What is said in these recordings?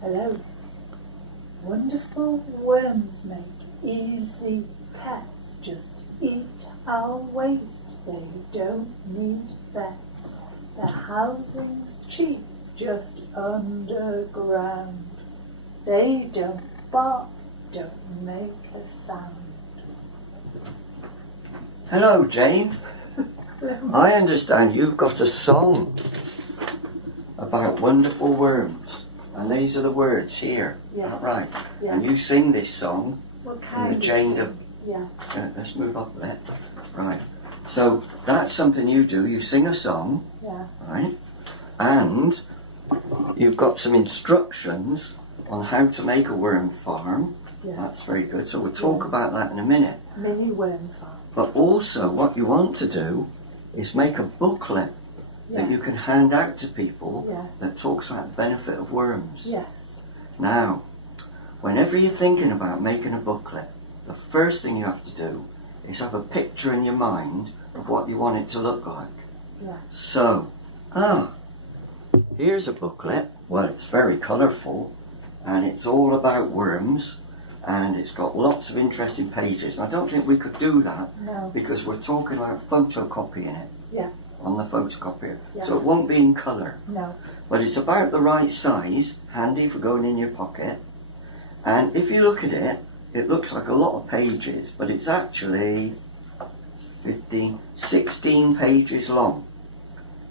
Hello. Wonderful worms make easy pets. Just eat our waste. They don't need vets. Their housing's cheap, just underground. They don't bark, don't make a sound. Hello, Jane. I understand you've got a song about wonderful worms. And these are the words here. Yeah. Right. Yeah. And you sing this song. What kind of Jane song? Yeah. Let's move up there. Right. So that's something you do. You sing a song. Yeah. Right. And you've got some instructions on how to make a worm farm. Yes. That's very good. So we'll talk about that in a minute. Mini worm farm. But also what you want to do is make a booklet that you can hand out to people that talks about the benefit of worms. Yes. Now, whenever you're thinking about making a booklet, the first thing you have to do is have a picture in your mind of what you want it to look like. Yeah. So, here's a booklet. Well, it's very colourful and it's all about worms and it's got lots of interesting pages. And I don't think we could do that because we're talking about photocopying it. Yeah. On the photocopier. Yeah. So it won't be in colour. No. But it's about the right size, handy for going in your pocket. And if you look at it, it looks like a lot of pages, but it's actually 16 pages long.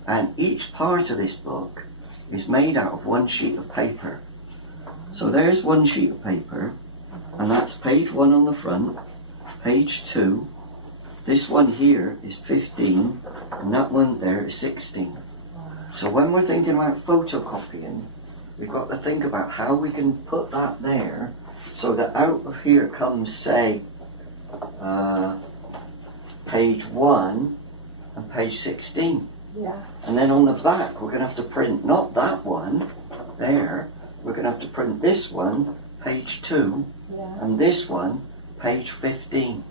And each part of this book is made out of one sheet of paper. So there's one sheet of paper, and that's page 1 on the front, page 2. This one here is 15, and that one there is 16. So when we're thinking about photocopying, we've got to think about how we can put that there so that out of here comes, say, page 1 and page 16. Yeah. And then on the back, we're going to have to print not that one there, we're going to have to print this one, page 2, and this one, page 15.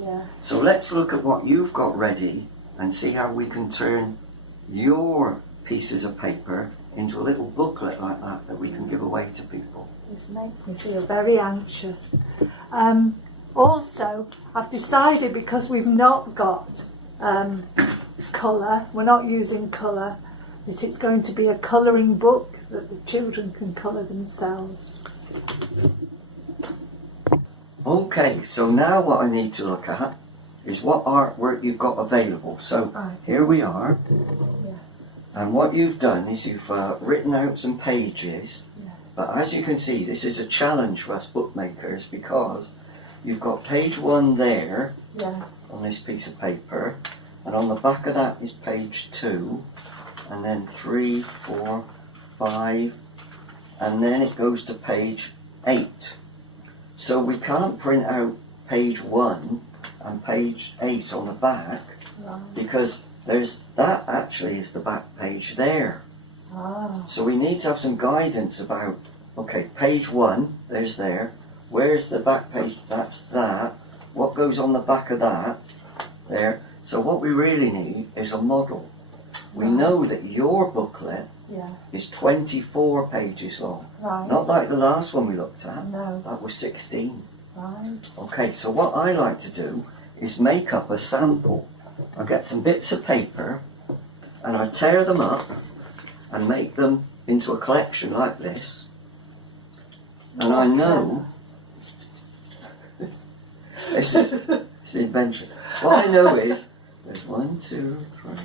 Yeah. So let's look at what you've got ready and see how we can turn your pieces of paper into a little booklet like that we can give away to people. This makes me feel very anxious. Also, I've decided, because we've not got colour, we're not using colour, that it's going to be a colouring book that the children can colour themselves. Okay, so now what I need to look at is what artwork you've got available. So here we are. Yes. And what you've done is you've written out some pages. Yes. But as you can see, this is a challenge for us bookmakers because you've got page 1 there on this piece of paper. And on the back of that is page 2. And then 3, 4, 5. And then it goes to page 8. So we can't print out page 1 and page 8 on the back because that actually is the back page there. So we need to have some guidance about, okay, page 1, there's there. Where's the back page? That's that. What goes on the back of that? There. So what we really need is a model. We know that your booklet is 24 pages long. Not like the last one we looked at. No. That was 16. Right. Okay, so what I like to do is make up a sample. I get some bits of paper and I tear them up and make them into a collection like this. And I know this is the invention. What I know is there's 1, 2, 3,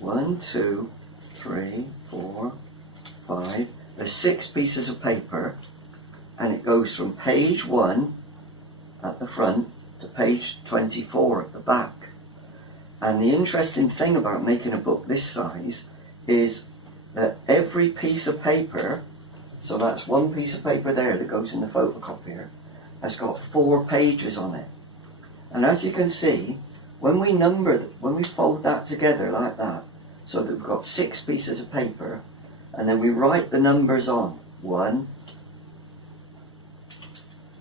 1, 2, 3, 4, 5. There's 6 pieces of paper, and it goes from page 1 at the front to page 24 at the back. And the interesting thing about making a book this size is that every piece of paper, so that's one piece of paper there that goes in the photocopier, has got 4 pages on it. And as you can see, when we fold that together like that, so that we've got 6 pieces of paper, and then we write the numbers on 1,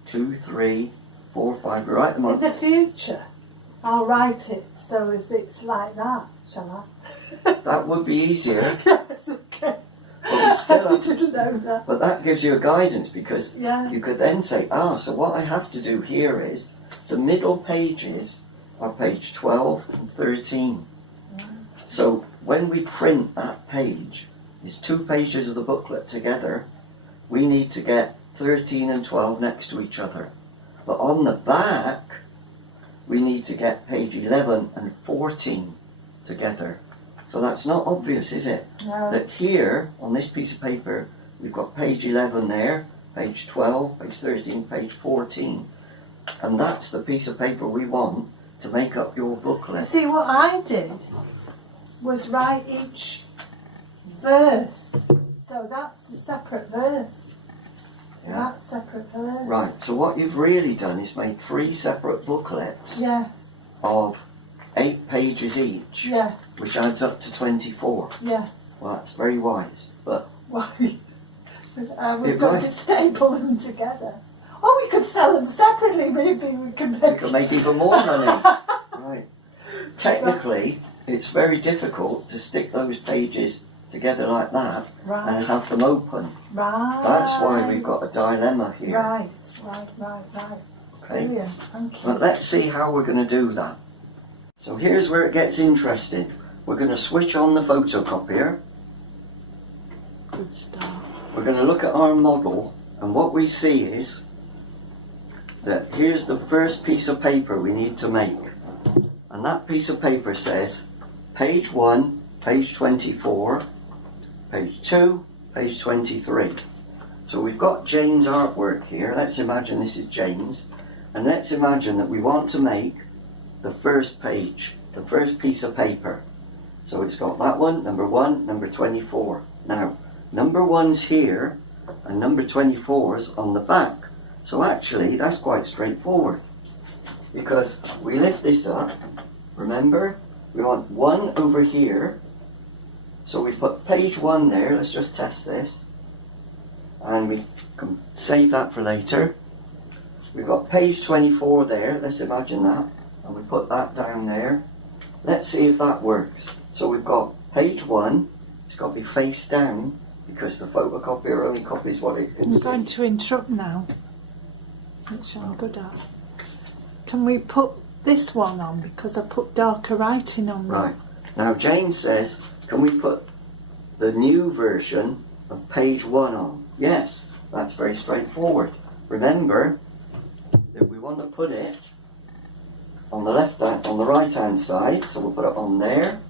2, 3, 4, 5, we write them on. In the future, I'll write it so as it's like that, shall I? That would be easier. Yes, okay. But we still I didn't know that. But that gives you a guidance, because Yeah. you could then say, so what I have to do here is the middle pages are page 12 and 13. So when we print that page, it's 2 pages of the booklet together, we need to get 13 and 12 next to each other. But on the back, we need to get page 11 and 14 together. So that's not obvious, is it? No. That here, on this piece of paper, we've got page 11 there, page 12, page 13, page 14. And that's the piece of paper we want to make up your booklet. See, what I did was write each verse. So that's a separate verse. So Yeah. that's separate verse. Right, so what you've really done is made 3 separate booklets Yes. of 8 pages each, Yes. which adds up to 24. Yes. Well, that's very wise, but Why? We've It got might- to staple them together. Oh, we could sell them separately. Maybe we could you make. can make even more money. Right. Technically, it's very difficult to stick those pages together like that Right. and have them open. Right. That's why we've got a dilemma here. Right. Okay. Brilliant. Thank you. But let's see how we're going to do that. So here's where it gets interesting. We're going to switch on the photocopier. Good start. We're going to look at our model, and what we see is that here's the first piece of paper we need to make. And that piece of paper says page 1, page 24, page 2, page 23. So we've got Jane's artwork here. Let's imagine this is Jane's. And let's imagine that we want to make the first page, the first piece of paper. So it's got that one, number 1, number 24. Now, number 1's here, and number 24's on the back. So actually, that's quite straightforward. Because we lift this up, remember, we want 1 over here. So we put page 1 there, let's just test this. And we can save that for later. We've got page 24 there, let's imagine that. And we put that down there. Let's see if that works. So we've got page 1, it's got to be face down, because the photocopier only copies what it can I'm see. going to interrupt now, which I'm good at. Can we put this one on, because I put darker writing on Right. there? Now Jane says, can we put the new version of page 1 on? Yes, that's very straightforward. Remember that we want to put it on the right hand side, so we'll put it on there,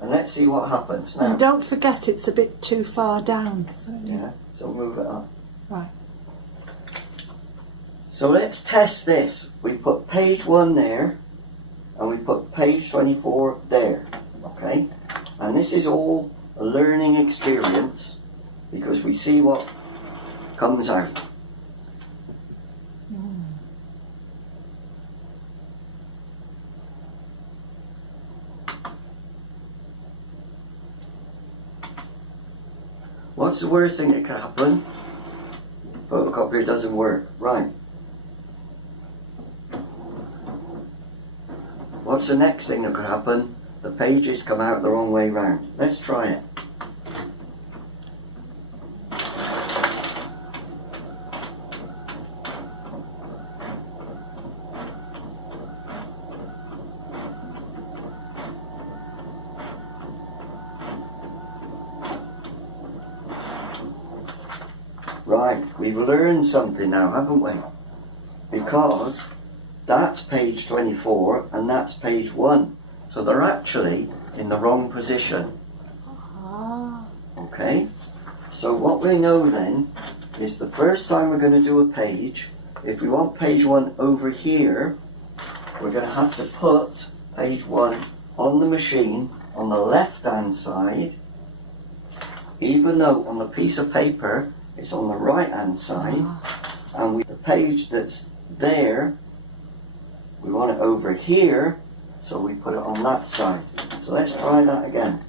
and let's see what happens now. And don't forget it's a bit too far down. So Yeah, so move it up. Right. So let's test this. We put page 1 there, and we put page 24 there, okay? And this is all a learning experience, because we see what comes out. What's the worst thing that could happen? Photocopier doesn't work. Right. What's the next thing that could happen? The pages come out the wrong way round. Let's try it. Right, we've learned something now, haven't we? Because that's page 24 and that's page 1. So they're actually in the wrong position. Ah. Okay? So what we know then is the first time we're going to do a page, if we want page 1 over here, we're going to have to put page 1 on the machine on the left hand side, even though on the piece of paper it's on the right hand side, and the page that's there, we want it over here, so we put it on that side. So let's try that again.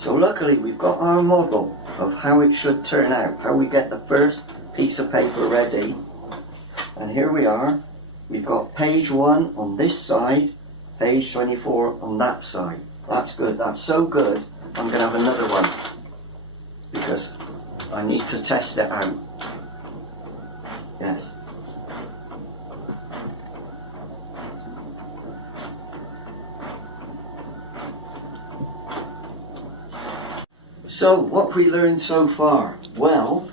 So luckily we've got our model. of how it should turn out, how we get the first piece of paper ready. And here we are. We've got page 1 on this side, page 24 on that side. That's good. That's so good. I'm going to have another one because I need to test it out. Yes. So what have we learned so far? Well,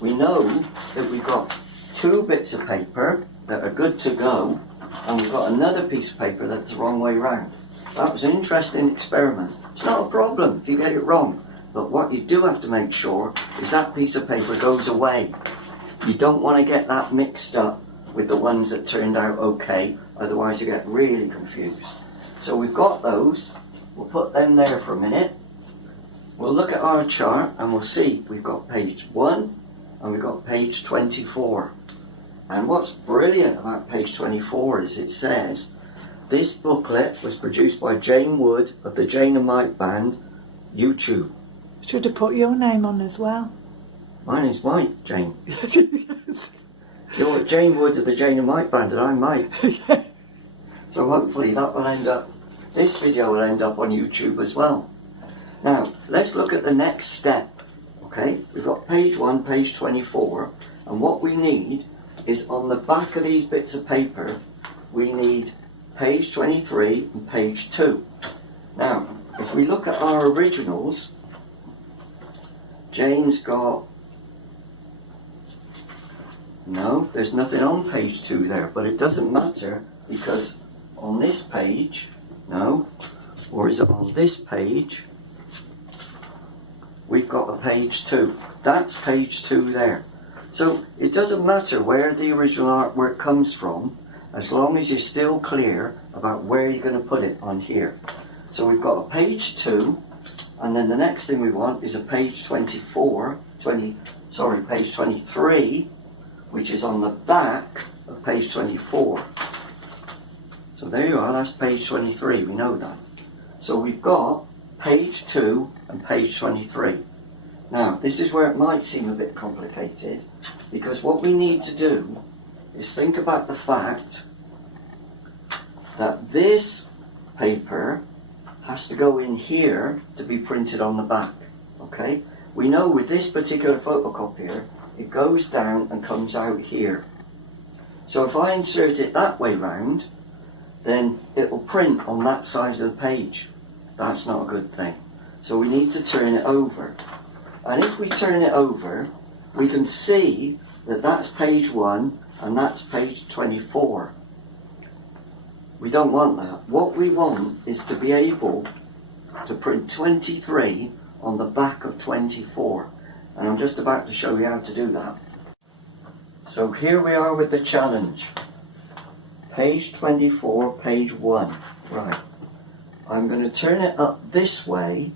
we know that we've got 2 bits of paper that are good to go, and we've got another piece of paper that's the wrong way round. That was an interesting experiment. It's not a problem if you get it wrong, but what you do have to make sure is that piece of paper goes away. You don't want to get that mixed up with the ones that turned out okay, otherwise you get really confused. So we've got those. We'll put them there for a minute. We'll look at our chart and we'll see we've got page 1 and we've got page 24. And what's brilliant about page 24 is it says, this booklet was produced by Jane Wood of the Jane and Mike Band, YouTube. Should have put your name on as well. My name's Mike, Jane. You're Jane Wood of the Jane and Mike Band and I'm Mike. So hopefully that will end up, this video will end up on YouTube as well. Now, let's look at the next step, okay? We've got page 1, page 24, and what we need is on the back of these bits of paper, we need page 23 and page 2. Now, if we look at our originals, Jane's got, no, there's nothing on page 2 there, but it doesn't matter because on this page, no, or is it on this page, we've got a page 2. That's page 2 there. So it doesn't matter where the original artwork comes from, as long as you're still clear about where you're going to put it on here. So we've got a page 2, and then the next thing we want is a page page 23, which is on the back of page 24. So there you are, that's page 23, we know that. So we've got page 2 and page 23. Now, this is where it might seem a bit complicated, because what we need to do is think about the fact that this paper has to go in here to be printed on the back, okay? We know with this particular photocopier, it goes down and comes out here. So if I insert it that way round, then it will print on that side of the page. That's not a good thing. So we need to turn it over. And if we turn it over, we can see that that's page 1 and that's page 24. We don't want that. What we want is to be able to print 23 on the back of 24. And I'm just about to show you how to do that. So here we are with the challenge. Page 24, page 1. Right. I'm going to turn it up this way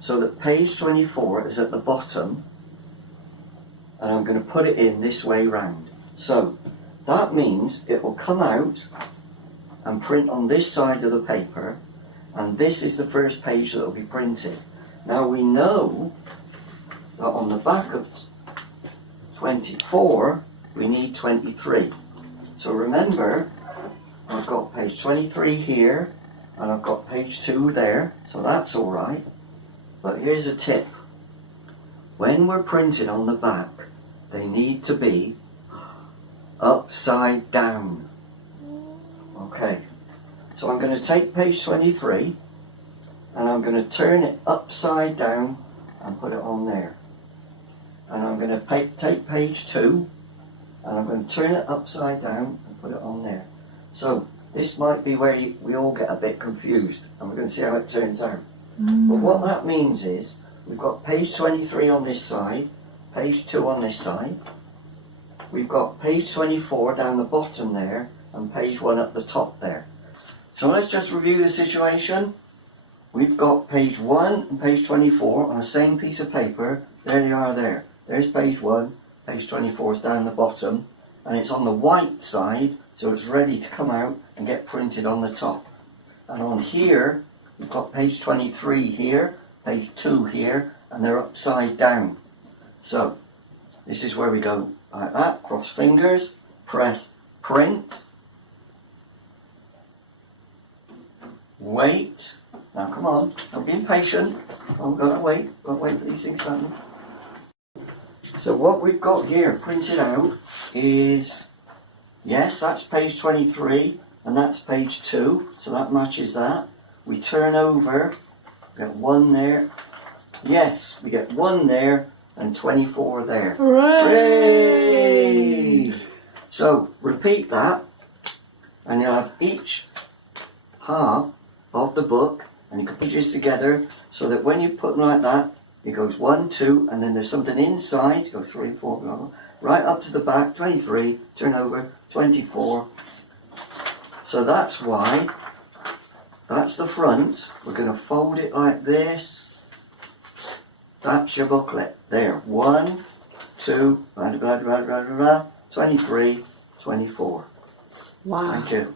so that page 24 is at the bottom, and I'm going to put it in this way round. So that means it will come out and print on this side of the paper, and this is the first page that will be printed. Now we know that on the back of 24 we need 23. So remember, I've got page 23 here and I've got page 2 there, so that's alright. But here's a tip. When we're printing on the back, they need to be upside down. Okay, so I'm going to take page 23 and I'm going to turn it upside down and put it on there. And I'm going to take page 2 and I'm going to turn it upside down and put it on there. So this might be where we all get a bit confused, and we're going to see how it turns out. But what that means is we've got page 23 on this side, page 2 on this side. We've got page 24 down the bottom there and page 1 at the top there. So let's just review the situation. We've got page 1 and page 24 on the same piece of paper. There they are there. There's page 1, page 24 is down the bottom, and it's on the white side, so it's ready to come out and get printed on the top. And on here, we've got page 23 here, page 2 here, and they're upside down. So this is where we go like that, cross fingers, press print, wait. Now come on, don't be impatient. I'm gonna wait for these things to happen. So what we've got here printed out is, yes, that's page 23 and that's page 2, so that matches that. We turn over, we get 1 there. Yes, we get 1 there and 24 there. Hooray! So repeat that, and you'll have each half of the book, and you can put these together so that when you put them like that, it goes 1, 2, and then there's something inside. It goes 3, 4, blah, blah, right up to the back. 23, turn over, 24. So that's why. That's the front. We're going to fold it like this. That's your booklet. There. 1, 2, blah, blah, blah, blah, blah, blah, 23, 24. Wow. Thank you.